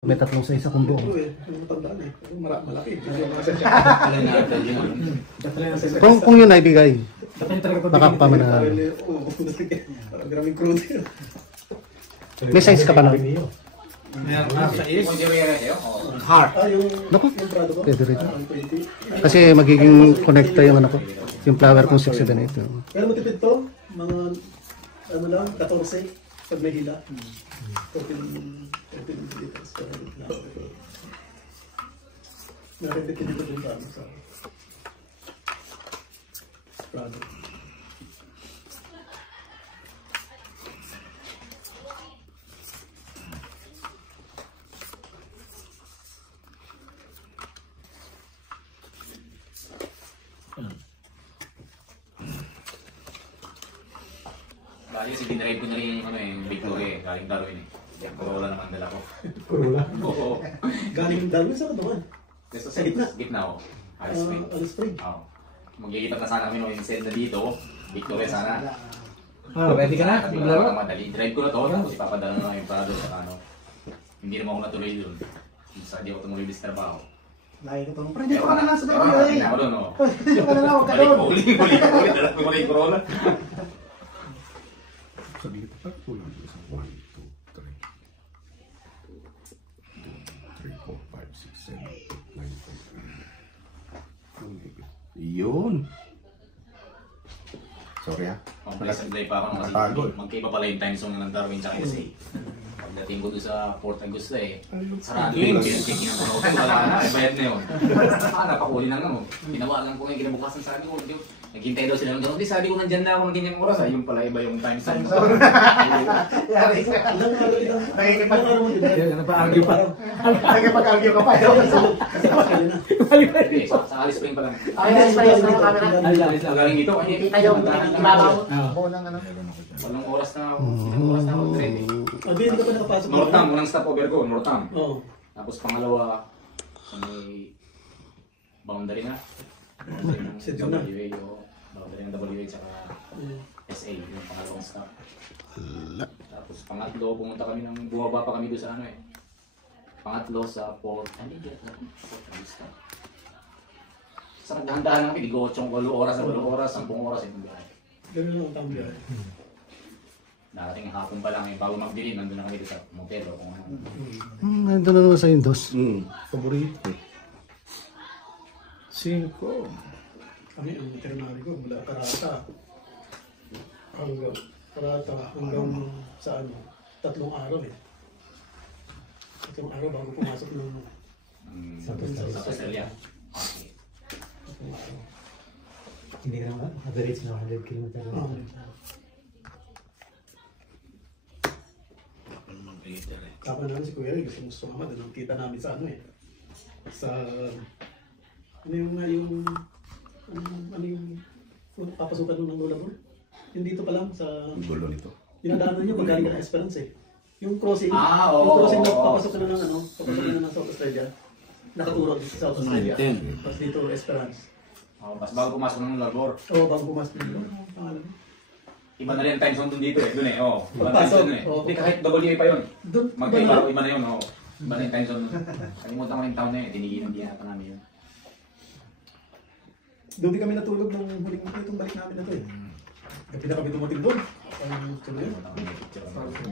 May tatlong sa isa kung buong. Malaki. Kung yun ay bigay, baka pa man na. May size ka pa na? Heart. Naku, pwede rin. Kasi magiging connecta yung ano ko. Yung flower kong 678. Pero matipid to, mga ano lang, 14 pag may hila. 14 liters. Nakipit dito din sa product. Bali, si dinrive ko na rin yung Victoria galing Darwin eh. Yung Corolla naman dala ko. Corolla? Oo. Galing Darwin sa naman? Sa gitna? Gitna ko. Alice Spring. Alice Spring? Oo. Magkikita na sana kami nung instead na dito, Victoria sana. Ready ka na? Maglaro? Madali. Drive ko na to, tapos ipapadala na lang yung Prado sa ano. Hindi naman ako natuloy doon. Hindi ako tumuloy din sa trabaho. Lahi ko to. Pero dito ka na lang sa Darwin eh. Hindi ako doon, oo. Dito ka na lang, huwag ka doon. Balik, dala ko yung Corolla. Sabi kita pa, kulang sa 1, 2, 3, 4, 5, 6, 7, 8, 9, 10. Yun! Sorry ha. Pag-resupply pa ako nung kasi magkaiba pala yung time zone ng Darwin tsaka SA. Pagdating ko doon sa Port Augusta sarado yung check-in ng hotel, wala na, bayad na yun. Napakuli na nga mo. Tinawagan ko ngayon kinabukasan, sabi ko, naghintay daw sila ng gano'n. Sabi ko, nandyan na ako ng ganyang oras. Yung pala iba yung time zone. Nagpa-argue pa. Nagpag-argue ka pa. Sa Alice Spring pa lang. Ayos pa yung camera. Galing dito. Kita yung ibabaw. Walang oras na ako trend eh. Hindi ka pa nakapasok. Northam, unang stopover ko, Northam. Oo. Tapos pangalawa, may boundary na. WA o boundary ng WA tsaka SA, yung pangalawang stop. Tapos pangatlo, bumaba pa kami doon sa ano eh. Pangatlo sa Port Augusta. Sa nagdahan-dahan lang kami, di 8 oras, 10 oras. Ganun lang ang tambay. Narating hapon pa lang bago magdilim, nandun na kami sa motel o kung ano. Nandun na naman sa Indos. Paborito. 5. Kami, ang veterinary ko, mula Karata hanggang sa ano, 3 araw eh. 3 araw bago pumasok ng Sa Australia. Okay. 3 araw. Hindi ka naman, average na 100 km. Kapag namin si Kuya Ray, gusto sumama doon ang kita namin sa ano eh. Sa ano yung papasukan ng Lola Ball? Yung dito pa lang sa Gulo nito. dinadaanan nyo pag galing ka ng Esperance eh. Yung crossing, Oo. yung crossing na papasok na ng ano, papasok na ng South Australia. Nakaturo dito sa South Australia. Tapos dito Esperance. Mas bago pumasok ng labor. Oo, bago pumasok dito. Pangalan. Iba na rin ang time zone dun dito eh. Dun eh. Oo. Iba Pasok. time zone eh. Oo. Hindi kahit WA pa yun. Doon, Magkaiba, iba na yun. Oo. Iba na yung time zone dun. Kalimutan ko na yung town na yun. Tinigilan pa namin yun. doon din kami natulog ng huling itong balik namin na to eh. Gabi na kami dumating doon. Ano yun?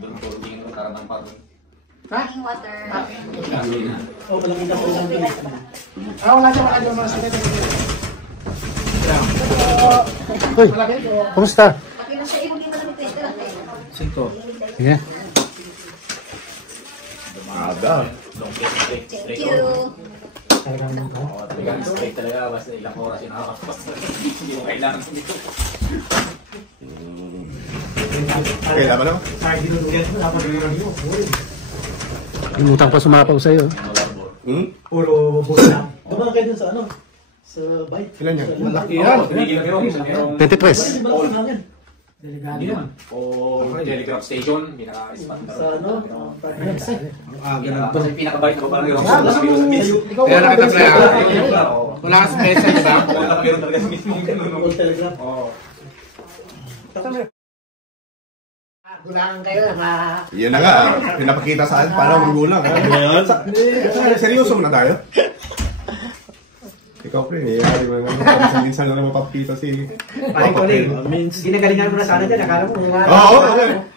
Doon po, tingin ko karamang pa doon. Running water. Oo, malaking kasi lang doon. Wala siya makadyo mga sila. Uy, kumusta? Pati na siya, ibang kita na pwede lang eh. 5. Sige. Aga. Thank you. Talagang nito. Talagang straight talaga. Basta ilang oras yung nakakapos. Hindi mo kailangan sa dito. Kailan ba naman? Ay, dinudugyan ko. Dapat dinudugyan ko. Inutang pa sumapaw sa'yo. Puro busa. Dumaan kayo dun sa ano? Sa bike. Ilan yan? Malaki yan. Tinigilan ko yung 23. Malaki namin. Delikado Hindi yan. naman. O telegraph station. Pinaka-spot na Sa ano? Ganun. Tapos yung pinakabait na baba ng Rock. Kaya nakita kaya. Wala kang special, di ba? Meron talaga mismo yung ganun. Old telegraph. Oo. Kulangan kayo na Yan na nga, pinapakita sa akin paano magulang. Seryoso muna tayo. Ikaw, pre, niyayari mo nga. Minsan na naman papakita si Paring ko ginagalingan mo na sana dyan. Akala mo Oo,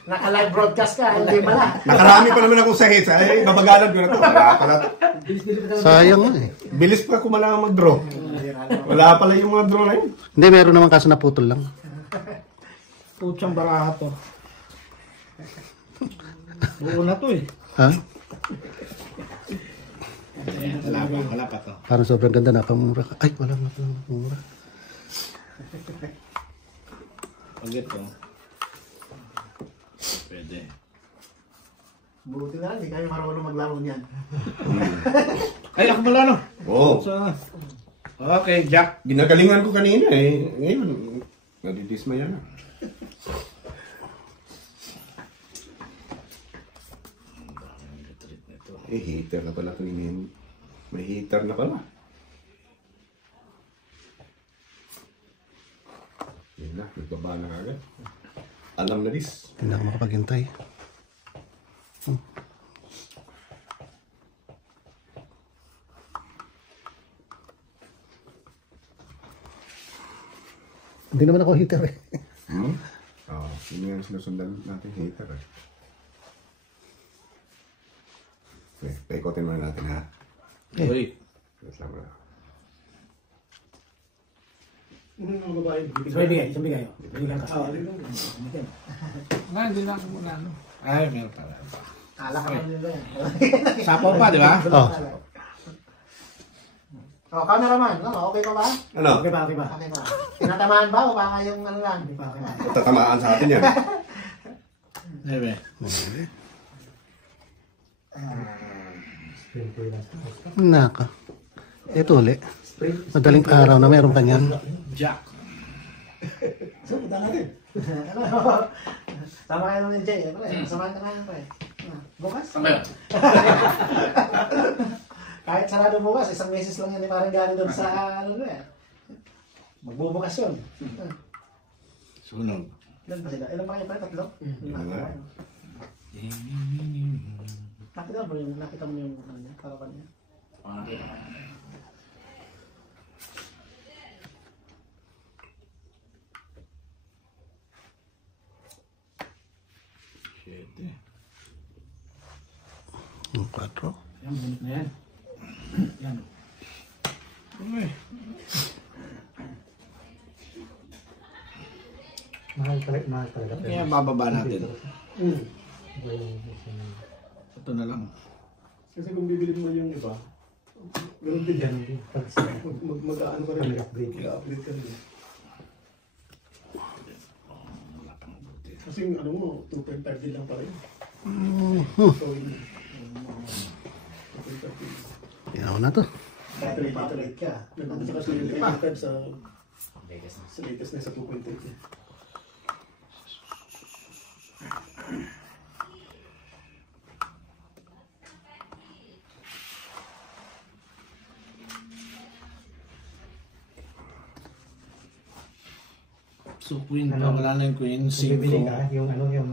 naka-live broadcast ka. Hindi pala. nakarami pa naman ako sa hits. Ay, babagalan ko na to. Wala pala. Sayang nga eh. Bilis pa kumalang mag-draw. Wala pala yung mga draw na yun. Hindi, meron naman kaso naputol lang. Putsang baraha to. Buo na to eh. Ha? Wala pa to. Parang sobrang ganda, napamura ka. Ay, wala nga pala napamura. Pag ito. Pwede. Buti na, hindi kayo marunong maglaro niyan. Ay, ako pala no. Oo. Okay, Jack. Ginagalingan ko kanina eh. Ngayon, nadidismaya na. Eh, heater na pala ito. May heater na pala. Yun na, nagbaba na agad. Alam na dis. Hindi na ako makapaghintay. Hindi naman ako heater eh. Oo, yun yung sinusundan natin heater eh. Okay, paikotin muna natin ha. Uy. Kasama na. Ano yung mga babae? Isang bigay. Bigyan ka. Hindi na ako muna ano. Ay, meron pala. Kala ka lang nila yan. Sapaw pa, di ba? Oh, Oh, cameraman, no? Okay pa ba? Ano? Okay pa. Okay pa. Tinatamaan ba o baka yung ano lang? Hindi pa, okay pa. Tatamaan sa atin yan. Ebe. naka. Ito uli. Madaling araw na meron pa niyan. Jack. So, punta natin. Sama kayo ni Jay. Samahan ka namin pa eh. Bukas? Saan kayo? Kahit sarado bukas, isang meses lang yan eh. Parang gano'n doon sa ano na eh. Magbubukas yun. Sunog. Ilan pa sila? Ilan pa kayo pa? Tatlo? Nakita mo yung ano niya? Karapan niya? Nakita ko. Siyete. Yung 4. Yan, bunit na yan. Yan. Uy. Mahal talaga. Kaya bababa natin. Ito na lang. Kasi kung bibili mo yung iba, ganun din yan. Mag-ano ka rin. Mag-upgrade ka rin. Kasi yung ano mo, 2.5 din lang pala yun. So, yun. 2.5 din. Yaw na to. Battery ka. Nandun sa yung 2.5 sa Vegas na. latest na sa 2.5 niya. So, queen pa. Wala na yung queen. Bibili 5. ka, yung ano, yung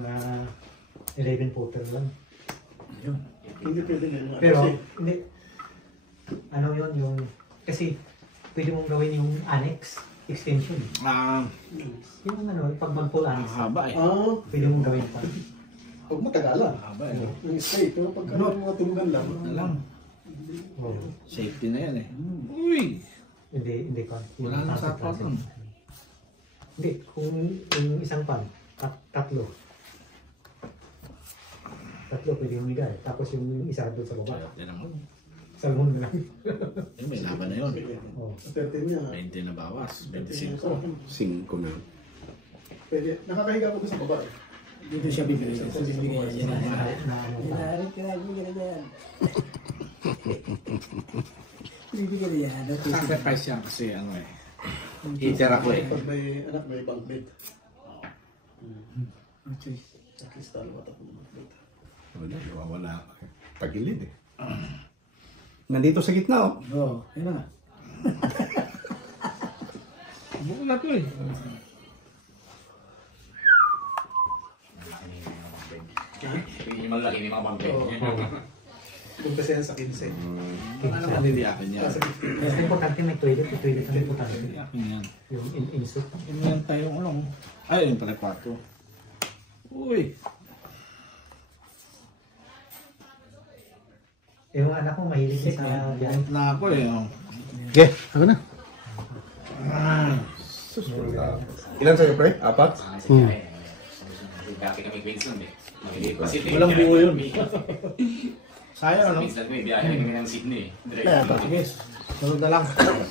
11 footer lang. Hindi pwede na yun. Pero, Kasi, hindi. Ano yun, yung, kasi pwede mong gawin yung annex extension. Yung ano, pag mag-full annex, Haba eh. pwede mong gawin pa. huwag matagalan. Haba eh. Ang straight. Pero pag ano, mga tulugan lang. Ito lang. Oh, Safety na yan eh. Uy! hindi pa. Yung Wala na transit sa transit. pan. Hindi, kung yung isang pan, tatlo. Tatlo pwede humigay. Tapos yung isa doon sa baba. Yan naman. Salmon na lang. Eh, may laban na yun. Oh. Sa 13 niya. 20 na bawas. 25. 5 na. Pwede. Nakakahiga ko doon sa baba eh. Dito siya bibili. Ito bibigay yan. Na ano pa. Bibigay yan. Sacrifice yan kasi ano eh. Heater ako eh. Pag may anak, may bunk bed. At least talo ka tapos bunk bed. Wala, wala. Pagilid eh. Nandito sa gitna oh. Oo, yun na. Buo na to eh. Hindi malaki, hindi makapangke. Kumpisa yan sa 15. Ano naman hindi akin yan? Basta importante may toilet. Yung toilet ang importante. Hindi akin yan. Yung insert. Yun yan tayong ulong. Ay, yun pala kwarto. Uy! Yung anak ko mahilig sa yan. Na ako eh. Oh. Okay, ako na. Ilan sa'yo, pre? Apat? Dati kami Queensland eh. Walang buo yun. Sayang ano? Queensland kami, biyahe kami ng Sydney. Sige. Sunod na lang.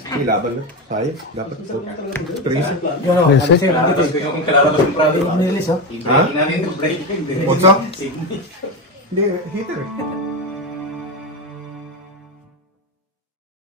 Sige, laban na. Tayo. Dapat. Trees. Yun o. Reset. Tapos ko yung kalaro ng Prado. Nilis oh. Hindi natin ito break. What's up? Sydney. Hindi, heater eh.